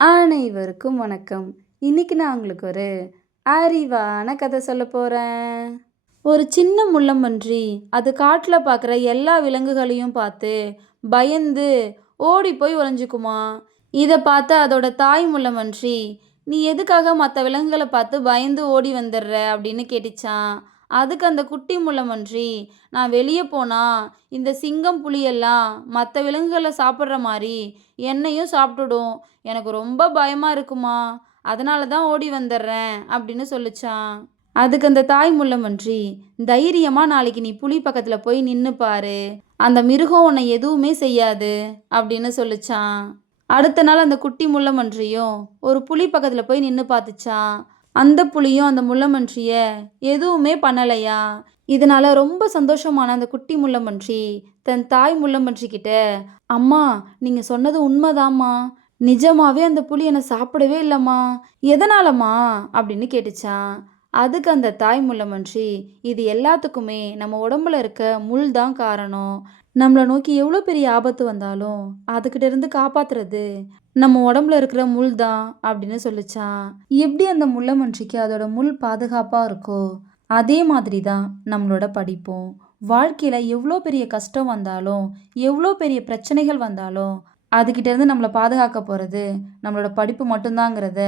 அனைவருக்கும் வணக்கம். இன்னைக்கு நான் உங்களுக்கு ஒரு அறிவான கதை சொல்லப் போறேன். ஒரு சின்ன முள்ளம்பன்றி அது காட்டுல பார்க்குற எல்லா விலங்குகளையும் பார்த்து பயந்து ஓடி போய் ஒளிஞ்சுக்குமா. இதை பார்த்து அதோட தாய் முள்ளம்பன்றி, நீ எதுக்காக மற்ற விலங்குகளை பார்த்து பயந்து ஓடி வந்துடுற அப்படின்னு கேட்டுச்சான். அதுக்கு அந்த குட்டி முள்ளம்பன்றி, நான் வெளியே போனா இந்த சிங்கம் புலியெல்லாம் மற்ற விலங்குகளை சாப்பிட்ற மாதிரி என்னையும் சாப்பிட்டுடும். எனக்கு ரொம்ப பயமா இருக்குமா, அதனால தான் ஓடி வந்துடுறேன் அப்படின்னு சொல்லிச்சான். அதுக்கு அந்த தாய் முள்ளம்பன்றி, தைரியமா நாளைக்கு நீ புலி பக்கத்துல போய் நின்னு பாரு, அந்த மிருகம் உன்னை எதுவுமே செய்யாது அப்படின்னு சொல்லிச்சான். அடுத்த நாள் அந்த குட்டி முள்ளம்பன்றியும் ஒரு புலி பக்கத்துல போய் நின்னு பார்த்துச்சான். அந்த புலியும் அந்த முள்ளம்பன்றிய எதுவுமே பண்ணலையா. இதனால ரொம்ப சந்தோஷமான அந்த குட்டி முள்ளம்பன்றி தன் தாய் முள்ளம்பன்றி கிட்ட, அம்மா, நீங்க சொன்னது உண்மைதாம்மா, நிஜமாவே அந்த புலி என்னை சாப்பிடவே இல்லைம்மா, எதனாலம்மா அப்படின்னு கேட்டுச்சான். அதுக்கு அந்த தாய் முள்ளம்பன்றி, இது எல்லாத்துக்குமே நம்ம உடம்புல இருக்க முள் தான் காரணம். நம்மளை நோக்கி எவ்வளோ பெரிய ஆபத்து வந்தாலும் அதுகிட்ட இருந்து காப்பாத்துறது நம்ம உடம்புல இருக்கிற முள் தான் அப்படின்னு சொல்லிச்சான். எப்படி அந்த முள்ளம்பன்றிக்கு அதோட முள் பாதுகாப்பா இருக்கோ, அதே மாதிரி தான் நம்மளோட படிப்பும். வாழ்க்கையில எவ்வளோ பெரிய கஷ்டம் வந்தாலும், எவ்வளோ பெரிய பிரச்சனைகள் வந்தாலும், அதுகிட்ட இருந்து நம்மளை பாதுகாக்க போகிறது நம்மளோட படிப்பு மட்டும்தாங்கிறத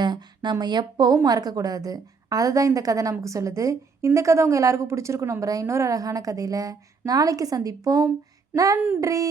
நம்ம எப்போவும் மறக்கக்கூடாது. அதை தான் இந்த கதை நமக்கு சொல்லுது. இந்த கதை உங்கள் எல்லாருக்கும் பிடிச்சிருக்கும் நம்புகிறேன். இன்னொரு அழகான கதையில் நாளைக்கு சந்திப்போம். நன்றி.